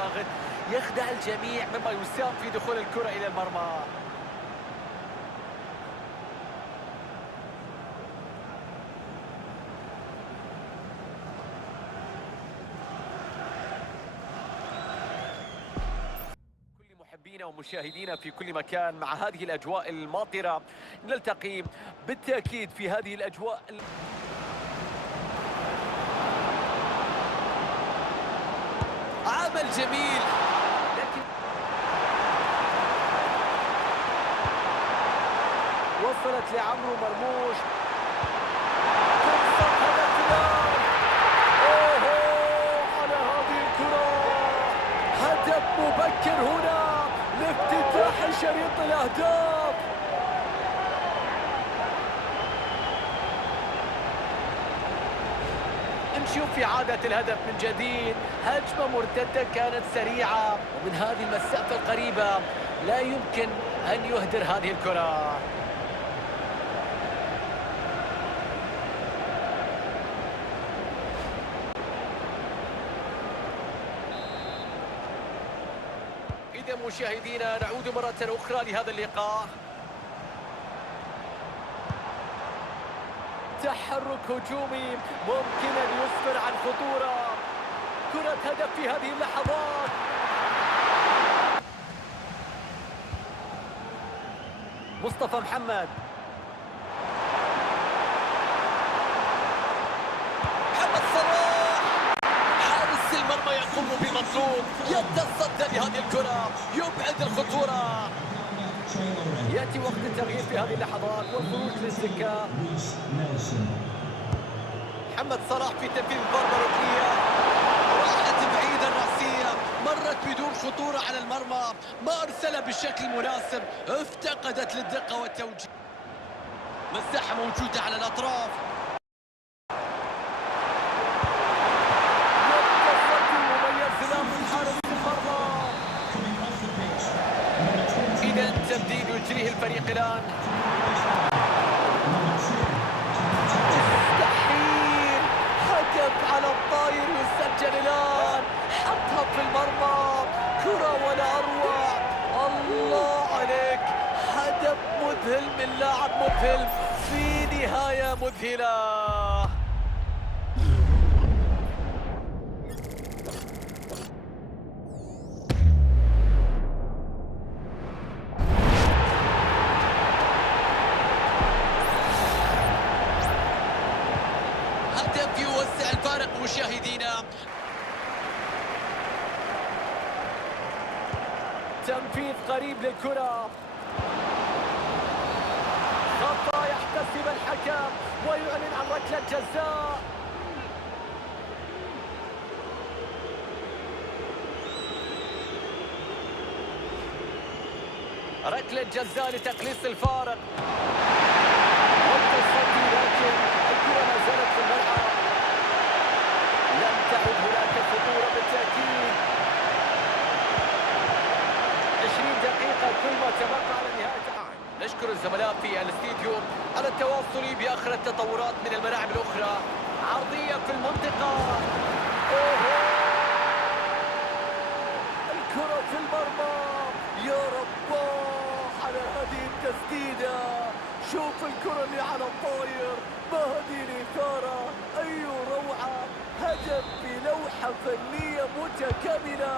ضاغط يخدع الجميع مما يساهم في دخول الكرة إلى المرمى. محبينا ومشاهدينا في كل مكان، مع هذه الأجواء الماطرة نلتقي بالتأكيد في هذه الأجواء. عمل جميل، لكن وصلت لعمرو مرموش. على هذه الكرة هدف مبكر هنا لافتتاح شريط الأهداف. نشوف إعادة الهدف من جديد. هجمة مرتدة كانت سريعة ومن هذه المسافة القريبة لا يمكن أن يهدر هذه الكرة. إذا مشاهدينا نعود مرة أخرى لهذا اللقاء. تحرك هجومي ممكن أن يسفر عن خطورة. كرة هدف في هذه اللحظات. مصطفى محمد، محمد صلاح، حارس المرمى يقوم بالمطلوب، يتصدى لهذه الكرة، يبعد الخطورة. يأتي وقت التغيير في هذه اللحظات والخروج للزكاة. محمد صلاح في تنفيذ ضربة ركنية، راحت بعيدة الرأسية، مرت بدون خطورة على المرمى، ما أرسلها بالشكل المناسب، افتقدت للدقة والتوجيه. مساحة موجودة على الأطراف. تمديد يجريه الفريق الآن. مستحيل، هدف على الطاير يسجل الآن، حطها في المرمى، كرة ولا أروع. الله عليك، هدف مذهل من لاعب مذهل في نهاية مذهلة. يوسع الفارق مشاهدينا. تنفيذ قريب للكرة، خطأ يحتسب الحكم ويعلن عن ركلة جزاء. ركلة جزاء لتقليص الفارق. والتصدي لكن الكرة ما زالت في الملعب، لم تعد هناك خطورة بالتأكيد. 20 دقيقة كل ما تبقى على نهاية. نشكر الزملاء في الاستديو على التواصل بآخر التطورات من الملاعب الأخرى. عرضية في المنطقة، الكرة في المرمى. يا رباه على هذه التسديدة، شوف الكرة اللي على الطاير، ما هذه الإثارة، أي روعة، هدف بلوحة فنية متكاملة.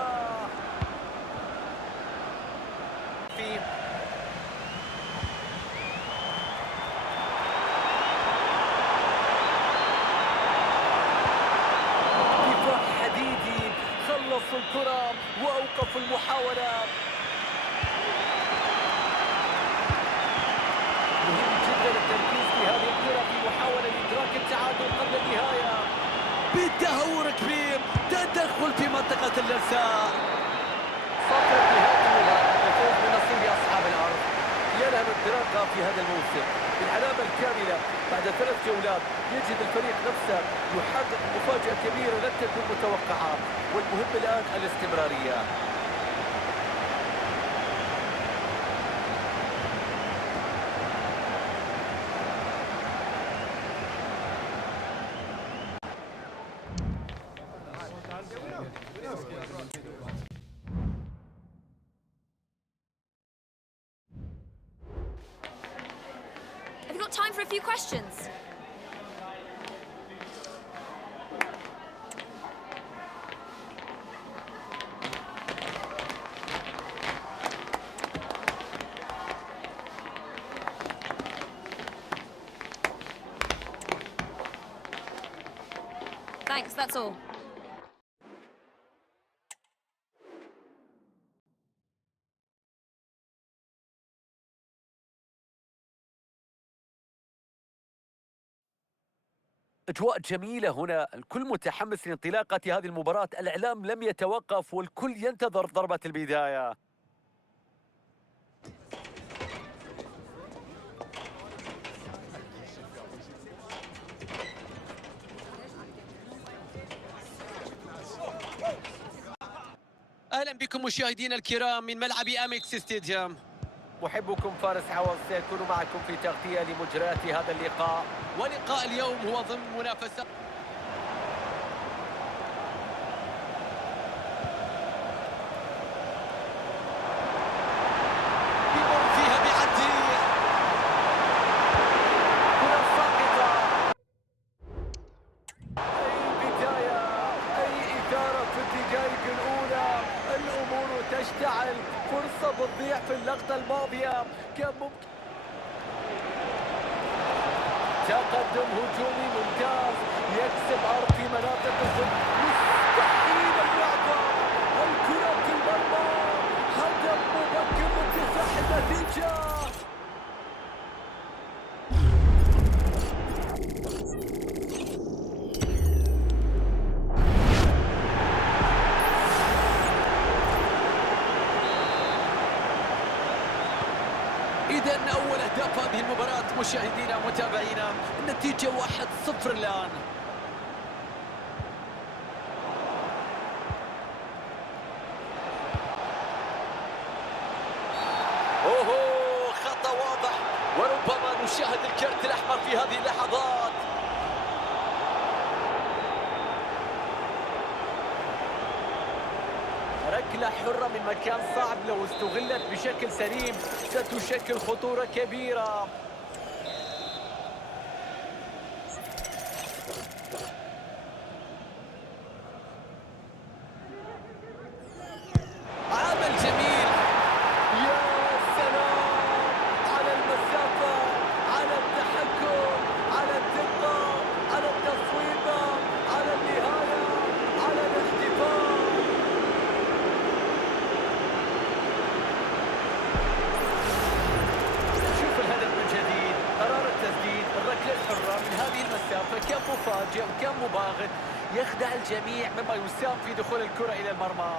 دفاع حديدي، خلصوا الكرة وأوقفوا المحاولة. مهم جدا التركيز في هذه الكرة في محاولة لإدراك التعادل قبل النهاية. بتهور كبير، تدخل في منطقة الجزاء. صفرة نهائية الفوز من نصيب أصحاب الأرض. ينهب انطلاقة في هذا الموسم بالعلامة الكاملة. بعد 3 جولات يجد الفريق نفسه يحقق مفاجأة كبيرة لم تكن متوقعة، والمهم الآن الاستمرارية. few questions. Thanks, that's all. أجواء جميلة هنا، الكل متحمس لانطلاقة هذه المباراة، الإعلام لم يتوقف والكل ينتظر ضربة البداية. أهلا بكم مشاهدينا الكرام من ملعب أميكس ستاديوم. محبكم فارس عوض سيكون معكم في تغطية لمجريات هذا اللقاء، ولقاء اليوم هو ضمن منافسة يمر فيها بعدي كرة ساقطة. أي بداية، أي إثارة في الدقائق الأولى، الأمور تشتعل، فرصة بتضيع في اللقطة الماضية، كان ممكن تقدم هجومي ممتاز، يكسب أرض في مناطق الضد، مستحيل اللعبة، الكرة في المرمى، هدف مبكر لاتساع النتيجة. إذا أول أهداف هذه المباراة مشاهدينا متابعينا، النتيجة 1-0 الآن. أوه، خطأ واضح، وربما نشاهد الكرت الأحمر في هذه اللحظات. ركلة حرة من مكان صعب لو استغلت بشكل سليم ستشكل خطورة كبيرة. عمل جميل، يا سلام على المسافة، على التحكم، على الدقة، على التصويبة، على النهاية، على الاحتفال. نشوف الهدف من جديد، قرار التسديد، الركلة الحرة من هذه المسافة كان مفاجئ وكان مباغت، يخدع الجميع مما يساهم في دخول الكرة إلى المرمى.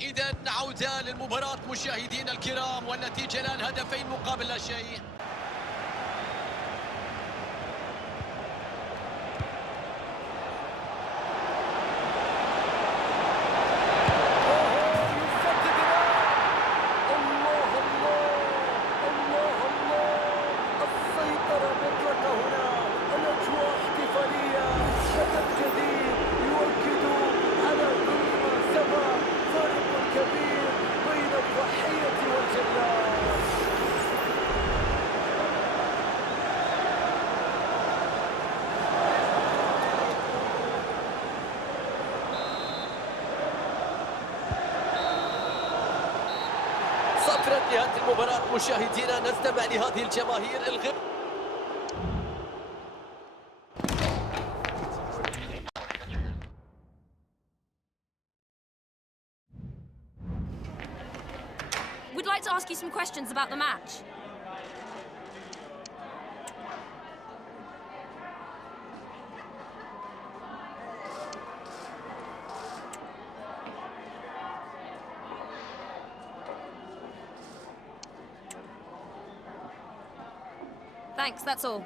إذا عودة للمباراة مشاهدينا الكرام، والنتيجة الآن هدفين مقابل لا شيء. السيطرة مطلقة هنا، الأجواء احتفالية، هدف جديد يؤكد على كل ما سبق، فرق كبير بين الضحية والجلاد. صفرت نهاية المباراة مشاهدينا، نستمع لهذه الجماهير الغير. We'd like to ask you some questions about the match. Thanks, that's all.